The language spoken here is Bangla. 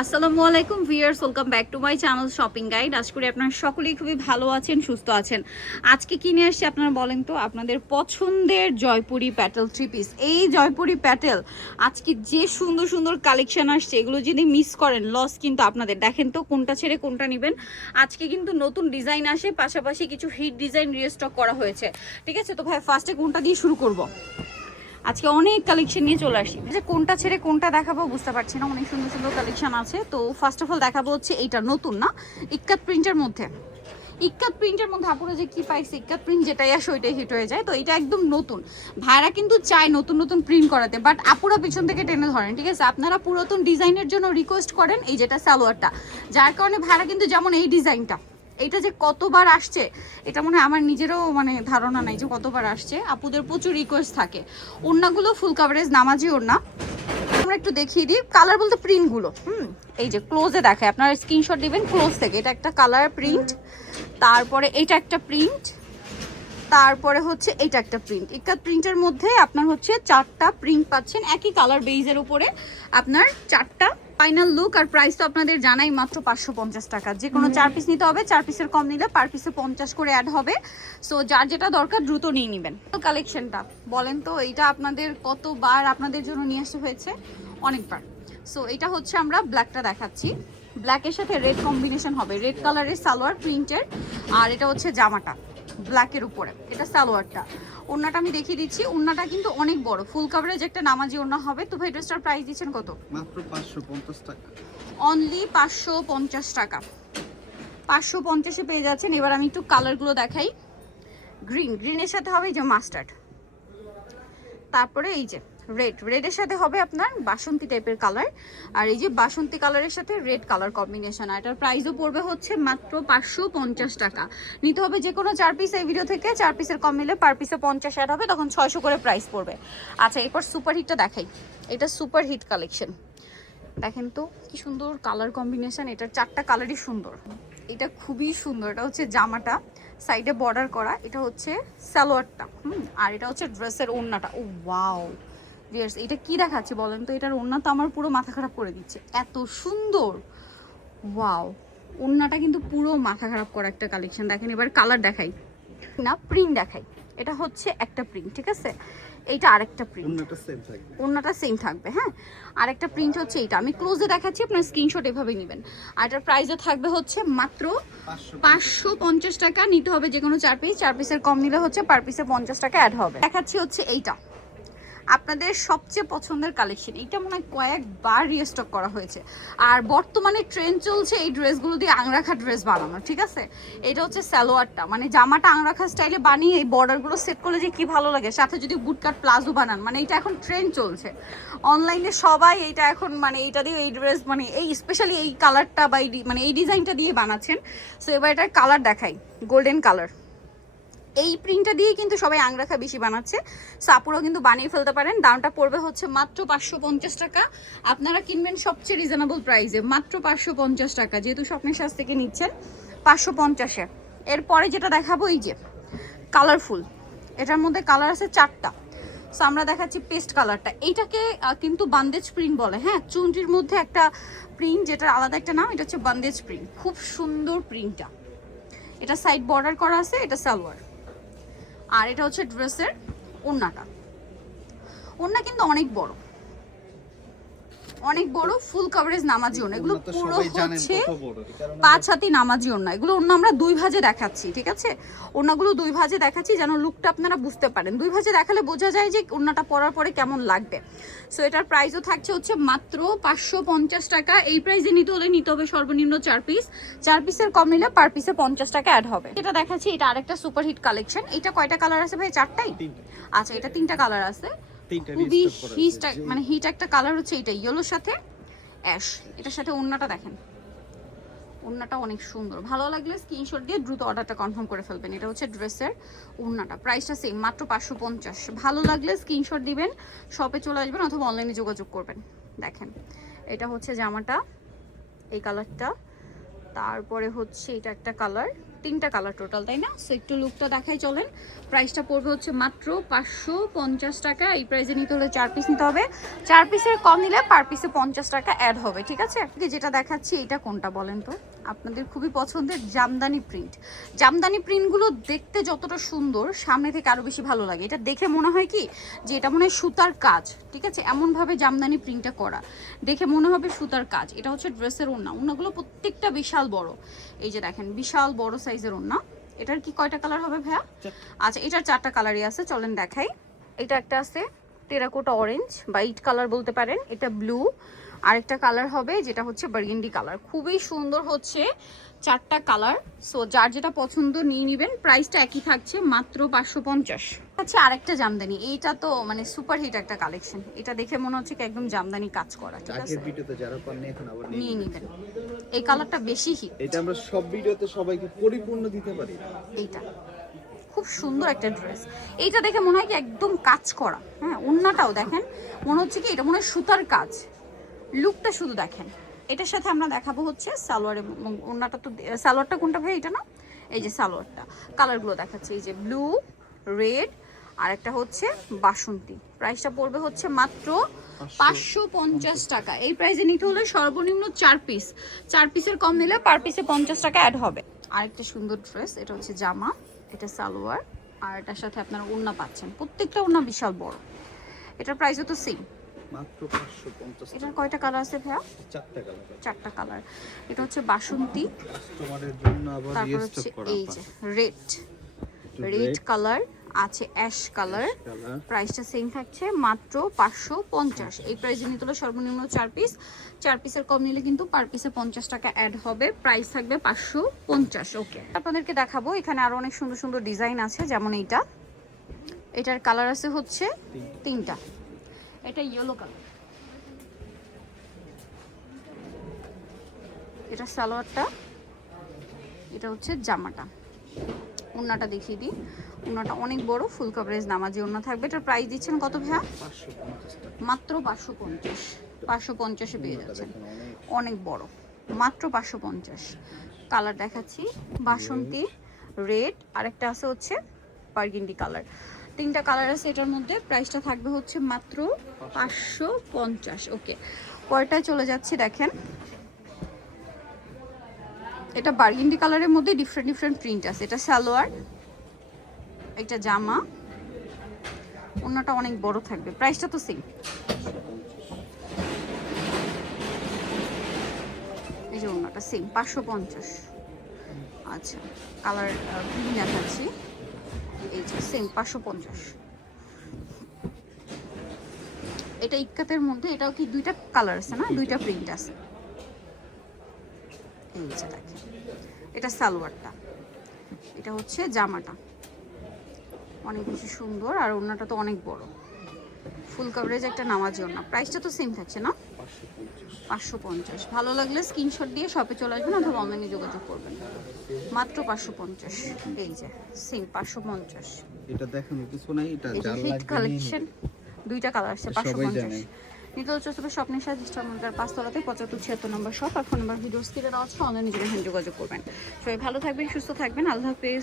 আসসালামু আলাইকুম viewers, welcome back to my channel shopping guide. আশা করি আপনারা সকলেই খুবই ভালো আছেন, সুস্থ আছেন। আজকে কিনে আসছি, আপনারা বলেন তো, আপনাদের পছন্দের জয়পুরি প্যাটেল থ্রি পিস। এই জয়পুরি প্যাটেল আজকে যে সুন্দর সুন্দর কালেকশন আসছে, এগুলো যদি মিস করেন লস কিন্তু আপনাদের। দেখেন তো কোনটা ছেড়ে কোনটা নেবেন। আজকে কিন্তু নতুন ডিজাইন আসে, পাশাপাশি কিছু হিট ডিজাইন রিস্টক করা হয়েছে। ঠিক আছে, তো ভাই ফার্স্টে কোনটা দিয়ে শুরু করব? আজকে অনেক কালেকশন নিয়ে চলে আসি, যে কোনটা ছেড়ে কোনটা দেখাবো বুঝতে পারছি না, অনেক সুন্দর সুন্দর কালেকশন আছে। তো ফার্স্ট অফ অল দেখাবো হচ্ছে এইটা, নতুন না, ইক্কাত প্রিন্টের মধ্যে। ইক্কাত প্রিন্টের মধ্যে আপুরা যে কি পাইছে, ইক্কাত প্রিন্ট যেটাই আসে ওইটাই হিট হয়ে যায়। তো এটা একদম নতুন, ভাইরা কিন্তু চায় নতুন নতুন প্রিন্ট করাতে, বাট আপুরা পিছন থেকে টেনে ধরেন। ঠিক আছে, আপনারা পুরাতন ডিজাইনের জন্য রিকোয়েস্ট করেন, এই যেটা সালোয়ারটা, যার কারণে ভাইরা কিন্তু, যেমন এই ডিজাইনটা, এটা যে কতবার আসছে এটা মনে হয় আমার নিজেরও মানে ধারণা নাই যে কতবার আসছে। আপুদের প্রচুর রিকোয়েস্ট থাকে। ওড়নাগুলো ফুল কাভারেজ নামাজি ওড়না। আমরা একটু দেখিয়ে দিই কালার বলতে প্রিন্টগুলো। এই যে ক্লোজে দেখায়, আপনারা স্ক্রিনশট দিবেন ক্লোজ থেকে। এটা একটা কালার প্রিন্ট, তারপরে এটা একটা প্রিন্ট, তারপরে হচ্ছে এটা একটা প্রিন্ট। ইক্কাত প্রিন্টের মধ্যে আপনার হচ্ছে চারটা প্রিন্ট পাচ্ছেন একই কালার বেইজের উপরে, আপনার চারটা। ফাইনাল লুক আর প্রাইস তো আপনাদের জানাই, মাত্র 550 টাকা। যে কোনো 4 পিস নিতে হবে, 4 পিসের কম নিলে পার পিসে 50 করে অ্যাড হবে। সো যার যেটা দরকার দ্রুত নিয়ে নেবেন। কালেকশনটা বলেন তো, এইটা আপনাদের কতবার আপনাদের জন্য নিয়ে আসতে হয়েছে? অনেকবার। সো এটা হচ্ছে আমরা ব্ল্যাকটা দেখাচ্ছি, ব্ল্যাকের সাথে রেড কম্বিনেশন হবে, রেড কালারের সালোয়ার প্রিন্টের। আর এটা হচ্ছে জামাটা ব্ল্যাকের উপরে, এটা সালোয়ারটা। ওড়নাটা আমি দেখিয়ে দিচ্ছি, ওড়নাটা কিন্তু অনেক বড়, ফুল কাভারেজ একটা নামাজি ওড়না হবে। তো ভাই ড্রেসটার প্রাইস দিচ্ছেন কত? মাত্র 550 টাকা, অনলি 550 টাকা। 550-এ পেয়ে যাচ্ছেন। এবার আমি একটু কালারগুলো দেখাই। গ্রিনের সাথে হবে এই যে মাস্টার্ড, তারপরে এই যে রেডের সাথে হবে আপনার বাসন্তী টাইপের কালার, আর এই যে বাসন্তী কালারের সাথে রেড কালার কম্বিনেশন। আর এটার প্রাইসও পড়বে হচ্ছে মাত্র 550 টাকা। নিতে হবে যে কোনো 4 পিস এই ভিডিও থেকে, 4 পিসের কম নিলে পার পিসে 50 অ্যাড হবে, তখন 600 করে প্রাইস পড়বে। আচ্ছা, এরপর সুপার হিটটা দেখাই। এটা সুপার হিট কালেকশন, দেখেন তো কি সুন্দর কালার কম্বিনেশন। এটার চারটা কালারই সুন্দর। এটা খুবই সুন্দর, এটা হচ্ছে জামাটা সাইডে বর্ডার করা, এটা হচ্ছে সালোয়ারটা, আর এটা হচ্ছে ড্রেসের ওড়নাটা। ও ওয়াও ভিউয়ার্স, এটা কি দেখাচ্ছে বলেন তো? এটার ওড়না তো আমার পুরো মাথা খারাপ করে দিচ্ছে, এত সুন্দর। ওয়াও, ওড়নাটা কিন্তু পুরো মাথা খারাপ করা একটা কালেকশন। দেখেন, এবার কালার দেখাই না, প্রিন্ট দেখাই। এটা হচ্ছে একটা প্রিন্ট, ঠিক আছে, এইটা আরেকটা প্রিন্ট, ওড়নাটা সেম থাকবে। হ্যাঁ, আরেকটা প্রিন্ট হচ্ছে এইটা, আমি ক্লোজে দেখাচ্ছি, আপনার স্ক্রিনশট এভাবে নেবেন। আর এটার প্রাইসও থাকবে হচ্ছে মাত্র 550 টাকা। নিতে হবে যে কোনো 4 পিস, 4 পিসের কম নিলে হচ্ছে পার পিসে 50 টাকা অ্যাড হবে। দেখাচ্ছি হচ্ছে এইটা, আপনাদের সবচেয়ে পছন্দের কালেকশন। এটা মনে হয় কয়েকবার রিস্টক করা হয়েছে, আর বর্তমানে ট্রেন্ড চলছে এই ড্রেসগুলো দিয়ে আংরাখা ড্রেস বানানো। ঠিক আছে, এটা হচ্ছে সালোয়ারটা, মানে জামাটা আংরাখা স্টাইলে বানিয়ে এই বর্ডারগুলো সেট করলে যে কি ভালো লাগে, সাথে যদি বুটকাট প্লাজো বানান, মানে এটা এখন ট্রেন্ড চলছে অনলাইনে। সবাই এটা এখন মানে এইটা দিয়ে এই ড্রেস, মানে এই স্পেশালি এই কালারটা বা মানে এই ডিজাইনটা দিয়ে বানাচ্ছেন। সো এবার এটার কালার দেখাই, গোল্ডেন কালার। এই প্রিন্টটা দিয়ে কিন্তু সবাই আংরাখা বেশি বানাচ্ছে, সো আপুরাও কিন্তু বানিয়ে ফেলতে পারেন। দামটা পড়বে হচ্ছে মাত্র 550 টাকা। আপনারা কিনবেন সবচেয়ে রিজনেবল প্রাইসে, মাত্র 550 টাকা। যেহেতু স্বপ্নের সাজ থেকে নিচ্ছেন 550-এ। এরপরে যেটা দেখাবো, এই যে কালারফুল, এটার মধ্যে কালার আছে 4টা। সো আমরা দেখাচ্ছি পেস্ট কালারটা, এইটাকে কিন্তু বান্দেজ প্রিন্ট বলে। হ্যাঁ, চুনরির মধ্যে একটা প্রিন্ট, যেটার আলাদা একটা নাম, এটা হচ্ছে বান্দেজ প্রিন্ট। খুব সুন্দর প্রিন্টটা। এটা সাইড বর্ডার করা আছে, এটা সালোয়ার, আর এটা হচ্ছে ড্রেসের ওড়নাটা। ওড়না কিন্তু অনেক বড়, অনেক বড়, ফুল কভারেজ নামাজি ওড়না। এগুলো পুরো হচ্ছে 5 হাতি নামাজি ওড়না। এগুলো ওড়না আমরা 2 ভাঁজে দেখাচ্ছি, ঠিক আছে, ওড়নাগুলো 2 ভাঁজে দেখাচ্ছি যেন লুকটা আপনারা বুঝতে পারেন। 2 ভাঁজে দেখালে বোঝা যায় যে ওড়নাটা পরার পরে কেমন লাগবে। সো এটার প্রাইসও থাকছে হচ্ছে মাত্র 550 টাকা। এই প্রাইসে নিতে হলে নিতে হবে সর্বনিম্ন 4 পিস, 4 পিসের কম নিলে পার পিসে 50 টাকা অ্যাড হবে। এটা দেখাচ্ছি, এটা আরেকটা সুপার হিট কালেকশন। এটা কয়টা কালার আছে ভাই? 4টাই? আচ্ছা, এটা 3টা কালার আছে। খুবই মানে হিট একটা কালার হচ্ছে এটা, ইয়েলোর সাথে অ্যাশ। এটার সাথে ওড়নাটা দেখেন, ওড়নাটা অনেক সুন্দর। ভালো লাগলে স্ক্রিনশট দিয়ে দ্রুত অর্ডারটা কনফার্ম করে ফেলবেন। এটা হচ্ছে ড্রেসের ওড়নাটা, প্রাইসটা সেম, মাত্র 550। ভালো লাগলে স্ক্রিনশট দিবেন, শপে চলে আসবেন অথবা অনলাইনে যোগাযোগ করবেন। দেখেন, এটা হচ্ছে জামাটা, এই কালারটা, তারপরে হচ্ছে এটা একটা কালার, তিনটা কালার টোটাল, তাই না? সো একটু লুকটা দেখাই চলেন। প্রাইসটা পড়বে হচ্ছে মাত্র 550 টাকা। এই প্রাইসে নিতে হলে 4 পিস নিতে হবে, 4 পিসের কম নিলে পার পিসে 50 টাকা অ্যাড হবে, ঠিক আছে? যেটা দেখাচ্ছি এটা কোনটা বলেন তো? আপনাদের খুবই পছন্দের জামদানি প্রিন্ট। জামদানি প্রিন্টগুলো দেখতে যতটা সুন্দর, সামনে থেকে আরও বেশি ভালো লাগে। এটা দেখে মনে হয় কি যে এটা মনে হয় সুতার কাজ, ঠিক আছে? এমনভাবে জামদানি প্রিন্টটা করা, দেখে মনে হবে সুতার কাজ। এটা হচ্ছে ড্রেসের ওড়না, ওড়নাগুলো প্রত্যেকটা বিশাল বড়। এই যে দেখেন বিশাল বড় সাইজের ওড়না। এটার কি কয়টা কালার হবে ভাইয়া? আচ্ছা, এটার 4টা কালারই আছে, চলেন দেখাই। এটা একটা আছে টেরাকোটা অরেঞ্জ বা ইট কালার বলতে পারেন, এটা ব্লু, আরেকটা কালার হবে যেটা হচ্ছে বার্গেন্ডি কালার। খুবই সুন্দর হচ্ছে 4টা কালার। সো যার যেটা পছন্দ নিয়ে নেবেন। প্রাইসটা একই থাকছে, মাত্র 550। আচ্ছা, আরেকটা জামদানি, এইটা তো মানে সুপার হিট একটা কালেকশন। এটা দেখে মনে হচ্ছে কি একদম জামদানি কাজ করা, ঠিক আছে? আগের ভিডিওতে যারা পাননি এখন আবার নিয়ে নেবেন। এই কালারটা বেশি হিট। এটা আমরা সব ভিডিওতে সবাইকে পরিপূর্ণ দিতে পারি। এইটা খুব সুন্দর একটা ড্রেস। এইটা দেখে মনে হয় কি একদম কাজ করা। হ্যাঁ, ওড়নাটাও দেখেন, মনে হচ্ছে কি এটা মনে হয় সুতার কাজ। লুকটা শুধু দেখেন। এটার সাথে আমরা দেখাবো হচ্ছে সালোয়ার এবং ওড়নাটা। তো সালোয়ারটা কোনটা ভাই? এটা না, এই যে সালোয়ারটা। কালারগুলো দেখাচ্ছে, এই যে ব্লু, রেড, আর একটা হচ্ছে বাসন্তী। প্রাইসটা পড়বে হচ্ছে মাত্র 550 টাকা। এই প্রাইসে নিতে হলে সর্বনিম্ন 4 পিস, 4 পিসের কম নিলে পার পিসে 50 টাকা অ্যাড হবে। আরেকটা সুন্দর ড্রেস, এটা হচ্ছে জামা, এটা সালোয়ার, আর এটার সাথে আপনারা ওড়না পাচ্ছেন। প্রত্যেকটা ওড়না বিশাল বড়। এটার প্রাইসও তো সেম, মাত্র 550। এটার কয়টা কালার আছে ভাইয়া? 4টা কালার। 4টা কালার। এটা হচ্ছে বাসন্তী, কাস্টমারের জন্য আবার তারপর রিস্টক হচ্ছে করা এই যে রেড কালার আছে, অ্যাশ কালার। প্রাইসটা সেম থাকছে, মাত্র 550। এই প্রাইসে নিতে হলে সর্বনিম্ন 4 পিস, 4 পিসের কম নিলে কিন্তু পার পিসে 50 টাকা অ্যাড হবে। প্রাইস থাকবে 550। ওকে, আপনাদেরকে দেখাবো এখানে আরো অনেক সুন্দর সুন্দর ডিজাইন আছে, যেমন এইটা। এটার কালার আছে হচ্ছে 3টা। এটা ইয়েলো কালার, এটা সালোয়ারটা, এটা হচ্ছে জামাটা। ওড়নাটা দেখিয়ে দিই, ওড়নাটা অনেক বড়, ফুল কভারেজ নামাজি ওড়না থাকবে। এটার প্রাইস দিচ্ছেন কত ভাইয়া? 550 টাকা। মাত্র 550। 550-এ পেয়ে যাচ্ছেন, অনেক বড়, মাত্র 550। কালার দেখাচ্ছি, বাসন্তী, রেড, আরেকটা আছে হচ্ছে বার্গেন্ডি কালার। 3টা কালার আছে এটার মধ্যে। প্রাইসটা থাকবে হচ্ছে মাত্র 550। ওকে, পরেরটায় চলে যাচ্ছি। দেখেন এটা বার্গেন্ডি কালারের মধ্যে ডিফারেন্ট ডিফারেন্ট প্রিন্ট আছে। এটা সালোয়ার, এটা জামা, ওড়নাটা অনেক বড় থাকবে। প্রাইসটা তো সেম। এই যে ওড়নাটা সেম 550। আচ্ছা, কালার গ্রিন দেখাচ্ছি, এই যে সেম 550। এটা ইক্কাতের মধ্যে, এটাও কি 2টা কালার আছে না, 2টা প্রিন্ট আছে। এই যে দেখেন, এটা সালোয়ারটা, এটা হচ্ছে জামাটা, অনেক বেশি সুন্দর। আর ওড়নাটা তো অনেক বড়, ফুল কভারেজ একটা নামাজি ওড়না। প্রাইসটা তো সেম থাকছে না, 550। ভালো লাগলে স্ক্রিনশট দিয়ে শপে চলে আসবেন অথবা অনলাইনে যোগাযোগ করবেন। মাত্র 550। এই যে সেম 550। এটা দেখেন কিছু নাই, এটা এই যে জাল হিট লাগবে কালেকশন, 2টা কালার আছে। সবাই 550। জানে। নিতল চৌধুরী স্বপ্নের সাথে ইস্টারমার্কার 5তলাতে 7576 নম্বর শপ। আর ফোন নাম্বার ভিডিওস স্ক্রিনে দেওয়া আছে, অনলাইনে যোগাযোগ করবেন। সবাই ভালো থাকবেন, সুস্থ থাকবেন, আল্লাহ হাফেজ।